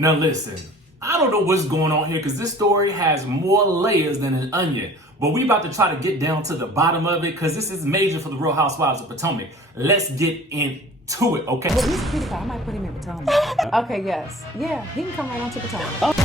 Now listen, I don't know what's going on here because this story has more layers than an onion. But we about to try to get down to the bottom of it because this is major for the Real Housewives of Potomac. Let's get into it, okay? Well, he's pretty far. I might put him in Potomac. Okay, yes. Yeah, he can come right on to Potomac.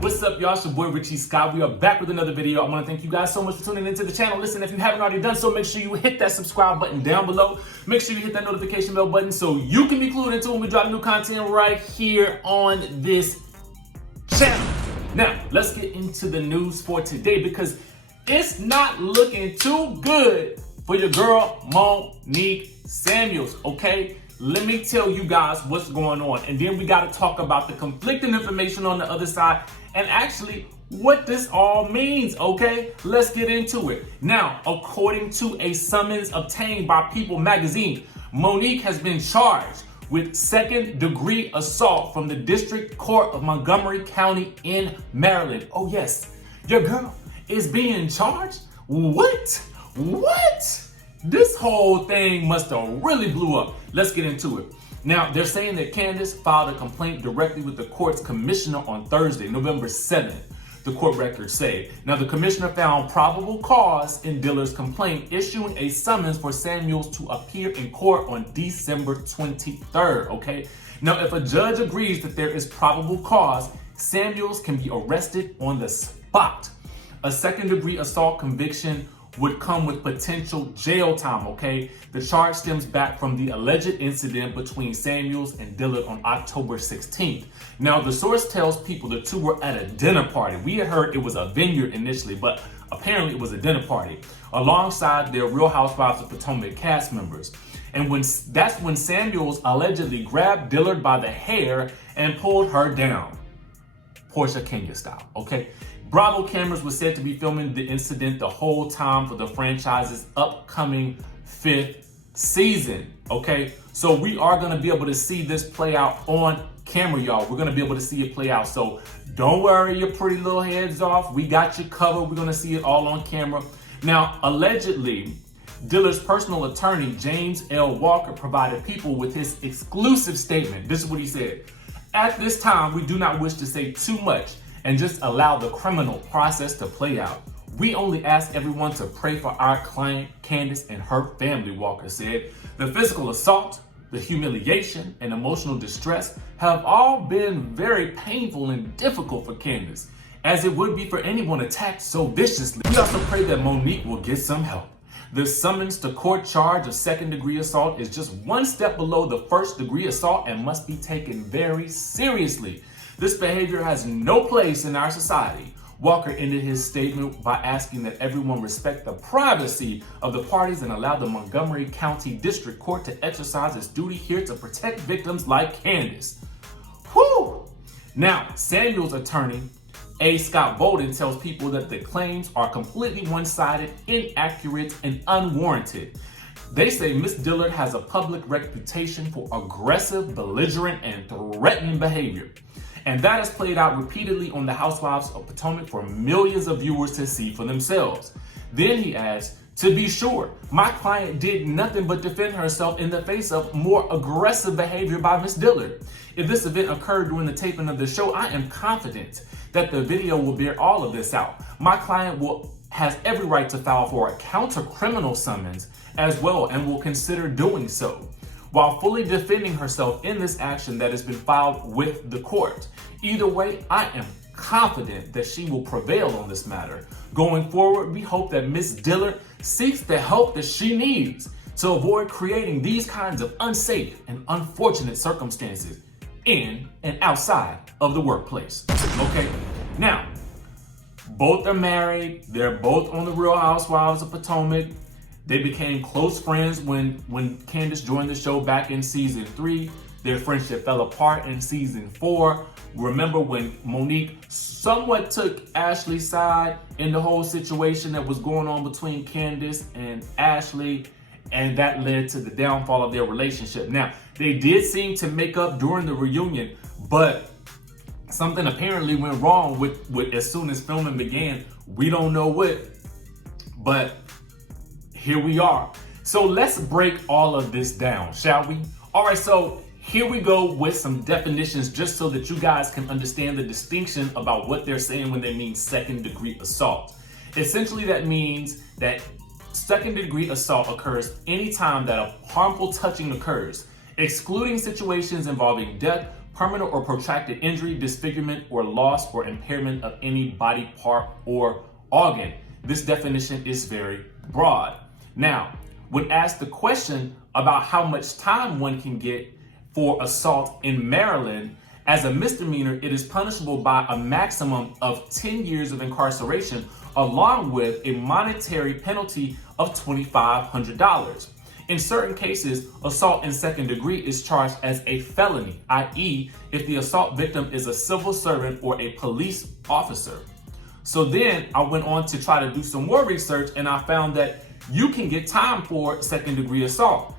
What's up, y'all? It's your boy Richie Scott. We are back with another video. I want to thank you guys so much for tuning into the channel. Listen, if you haven't already done so, make sure you hit that subscribe button down below. Make sure you hit that notification bell button so you can be clued into when we drop new content right here on this channel. Now, let's get into the news for today because it's not looking too good for your girl Monique Samuels, okay? Let me tell you guys what's going on, and then we got to talk about the conflicting information on the other side and actually what this all means, okay? Let's get into it. Now, according to a summons obtained by People magazine, Monique has been charged with second-degree assault from the District Court of Montgomery County in Maryland. Oh yes, your girl is being charged? What? This whole thing must have really blew up. Let's get into it. Now, they're saying that Candiace filed a complaint directly with the court's commissioner on Thursday, November 7th, the court records say. Now, the commissioner found probable cause in Dillard's complaint, issuing a summons for Samuels to appear in court on December 23rd, okay? Now, if a judge agrees that there is probable cause, Samuels can be arrested on the spot. A second-degree assault conviction would come with potential jail time, okay? The charge stems back from the alleged incident between Samuels and Dillard on October 16th. Now, the source tells People the two were at a dinner party. We had heard it was a vineyard initially, but apparently it was a dinner party alongside their Real Housewives of Potomac cast members. And that's when Samuels allegedly grabbed Dillard by the hair and pulled her down. Porsha Kanye style, okay? Bravo cameras were said to be filming the incident the whole time for the franchise's upcoming 5th season, okay? So we are gonna be able to see this play out on camera, y'all. We're gonna be able to see it play out. So don't worry your pretty little heads off. We got you covered. We're gonna see it all on camera. Now, allegedly, Dillard's personal attorney, James L. Walker, provided People with his exclusive statement. This is what he said. At this time, we do not wish to say too much and just allow the criminal process to play out. We only ask everyone to pray for our client, Candiace, and her family, Walker said. The physical assault, the humiliation, and emotional distress have all been very painful and difficult for Candiace, as it would be for anyone attacked so viciously. We also pray that Monique will get some help. The summons to court charge of second-degree assault is just one step below the first-degree assault and must be taken very seriously. This behavior has no place in our society. Walker ended his statement by asking that everyone respect the privacy of the parties and allow the Montgomery County District Court to exercise its duty here to protect victims like Candiace. Whew! Now, Samuel's attorney, A. Scott Bolden, tells People that the claims are completely one-sided, inaccurate, and unwarranted. They say Miss Dillard has a public reputation for aggressive, belligerent, and threatening behavior. And that has played out repeatedly on the Housewives of Potomac for millions of viewers to see for themselves. Then he adds, to be sure, my client did nothing but defend herself in the face of more aggressive behavior by Miss Dillard. If this event occurred during the taping of the show, I am confident that the video will bear all of this out. My client has every right to file for a counter-criminal summons as well and will consider doing so, while fully defending herself in this action that has been filed with the court. Either way, I am confident that she will prevail on this matter. Going forward, we hope that Miss Dillard seeks the help that she needs to avoid creating these kinds of unsafe and unfortunate circumstances in and outside of the workplace. Okay, now, both are married. They're both on the Real Housewives of Potomac. They became close friends when Candiace joined the show back in season 3. Their friendship fell apart in season 4. Remember when Monique somewhat took Ashley's side in the whole situation that was going on between Candiace and Ashley, and that led to the downfall of their relationship. Now, they did seem to make up during the reunion, but something apparently went wrong with as soon as filming began. We don't know what, but here we are. So let's break all of this down, shall we? All right, so here we go with some definitions just so that you guys can understand the distinction about what they're saying when they mean second-degree assault. Essentially, that means that second-degree assault occurs anytime that a harmful touching occurs, excluding situations involving death, permanent or protracted injury, disfigurement, or loss or impairment of any body part or organ. This definition is very broad. Now, when asked the question about how much time one can get for assault in Maryland, as a misdemeanor, it is punishable by a maximum of 10 years of incarceration, along with a monetary penalty of $2,500. In certain cases, assault in second degree is charged as a felony, i.e., if the assault victim is a civil servant or a police officer. So then I went on to try to do some more research, and I found that you can get time for second degree assault.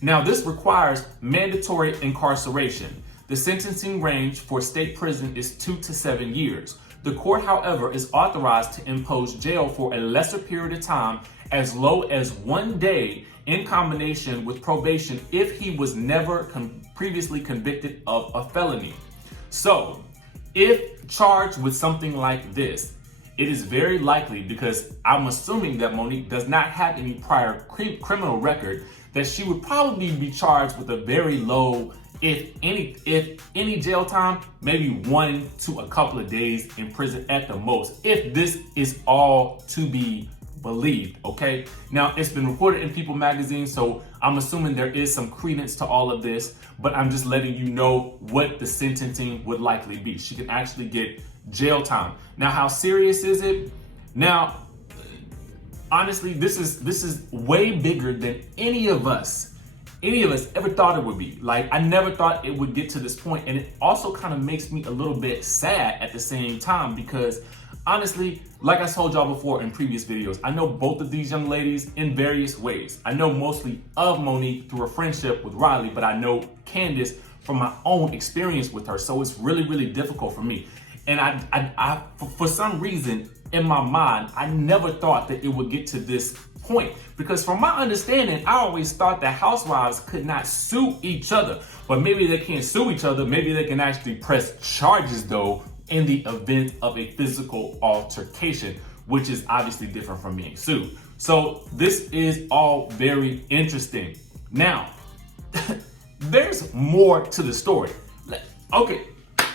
Now, this requires mandatory incarceration. The sentencing range for state prison is 2 to 7 years. The court, however, is authorized to impose jail for a lesser period of time, as low as 1 day, in combination with probation if he was never previously convicted of a felony. So, if charged with something like this, it is very likely, because I'm assuming that Monique does not have any prior criminal record, that she would probably be charged with a very low, if any jail time, maybe 1 to a couple of days in prison at the most, if this is all to be believed, okay? Now, it's been reported in People magazine, so I'm assuming there is some credence to all of this, but I'm just letting you know what the sentencing would likely be. She can actually get jail time. Now, how serious is it? Now, honestly, this is way bigger than any of us ever thought it would be. Like, I never thought it would get to this point, and it also kind of makes me a little bit sad at the same time, because honestly, like I told y'all before in previous videos, I know both of these young ladies in various ways. I know mostly of Monique through a friendship with Riley, but I know Candiace from my own experience with her, so it's really, really difficult for me. And I for some reason, in my mind, I never thought that it would get to this point, because from my understanding, I always thought that housewives could not sue each other. But maybe they can't sue each other. Maybe they can actually press charges, though, in the event of a physical altercation, which is obviously different from being sued. So this is all very interesting. Now, there's more to the story. Okay,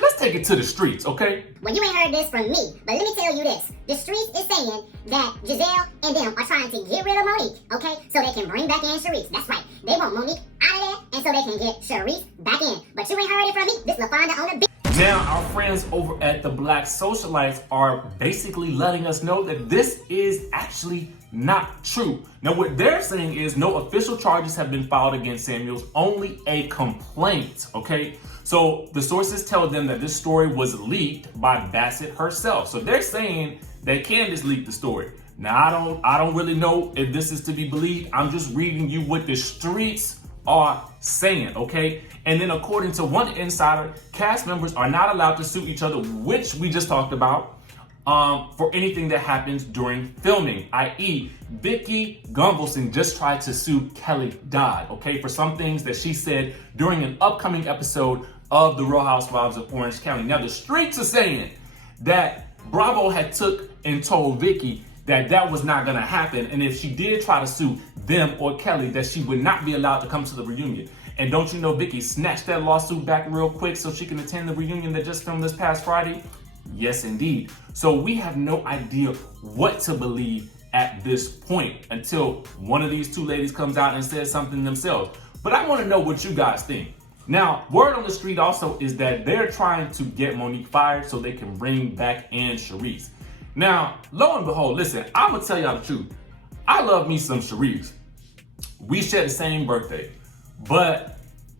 let's take it to the streets, okay? Well, you ain't heard this from me, but let me tell you this. The streets is saying that Giselle and them are trying to get rid of Monique, okay? So they can bring back in Sharice. That's right. They want Monique out of there, and so they can get Sharice back in. But you ain't heard it from me. This LaFonda on the Now, our friends over at the Black Socialites are basically letting us know that this is actually not true. Now, what they're saying is no official charges have been filed against Samuels, only a complaint, okay? So the sources tell them that this story was leaked by Bassett herself. So they're saying that Candiace leaked the story. Now, I don't really know if this is to be believed. I'm just reading you what the streets are saying, okay? And then according to one insider, cast members are not allowed to sue each other, which we just talked about, for anything that happens during filming, i.e. Vicki Gunvalson just tried to sue Kelly Dodd, okay, for some things that she said during an upcoming episode of The Real Housewives of Orange County. Now, the streets are saying that Bravo had took and told Vicki that that was not gonna happen, and if she did try to sue them or Kelly, that she would not be allowed to come to the reunion. And don't you know Vicki snatched that lawsuit back real quick so she can attend the reunion that just filmed this past Friday? Yes, indeed. So we have no idea what to believe at this point until one of these two ladies comes out and says something themselves. But I want to know what you guys think. Now, word on the street also is that they're trying to get Monique fired so they can bring back in Sharice. Now, lo and behold, listen, I'm going to tell y'all the truth. I love me some Sharice. We share the same birthday. But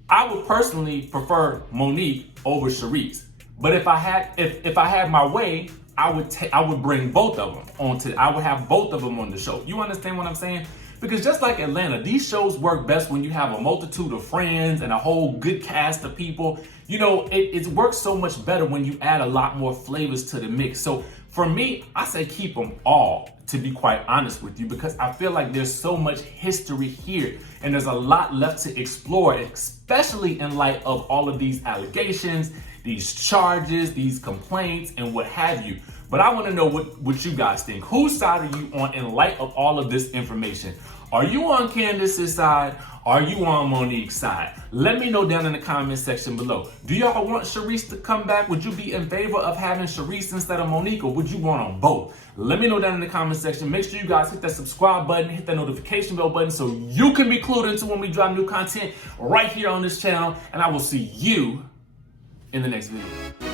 I would personally prefer Monique over Sharice. But if I had my way, I would bring both of them I would have both of them on the show. You understand what I'm saying? Because just like Atlanta, these shows work best when you have a multitude of friends and a whole good cast of people. You know, it works so much better when you add a lot more flavors to the mix. So for me, I say keep them all, to be quite honest with you, because I feel like there's so much history here and there's a lot left to explore, especially in light of all of these allegations, these charges, these complaints, and what have you. But I want to know what you guys think. Whose side are you on in light of all of this information? Are you on Candiace's side? Are you on Monique's side? Let me know down in the comment section below. Do y'all want Charisse to come back? Would you be in favor of having Charisse instead of Monique, or would you want them both? Let me know down in the comment section. Make sure you guys hit that subscribe button, hit that notification bell button so you can be clued into when we drop new content right here on this channel. And I will see you in the next video.